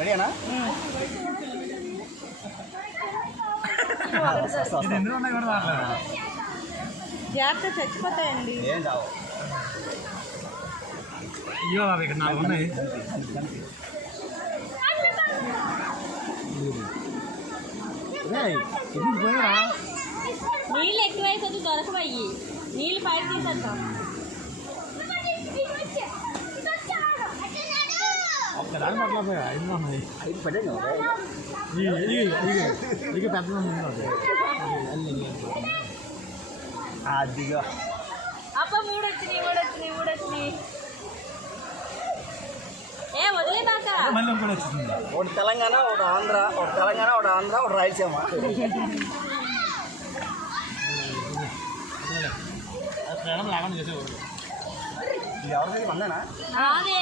రెడీనా? జాగ్రత్త చచ్చిపోతాయండి. ఏం రావు. అయ్యో అవి ఇక్కడ 4 ఉన్నాయి. నీళ్ళు ఎక్కువైపోతే దొరకవయ్యి. నీళ్ళు పైకి తీసేద్దాం. ఒక్కదాని పట్ల 5 ఉన్నాయి. 5 పెట్టండి. ఇక పెద్ద అదిగా అప్ప 3 వచ్చినాయి. ఏ వదిలేదాక మళ్ళీ కూడా వచ్చింది. ఒకటి తెలంగాణ, ఒకటి ఆంధ్ర, ఒకటి రాయలసీమ. లేకుండా చేసేవాడు. ఎవరికైనా మందేనా? అదే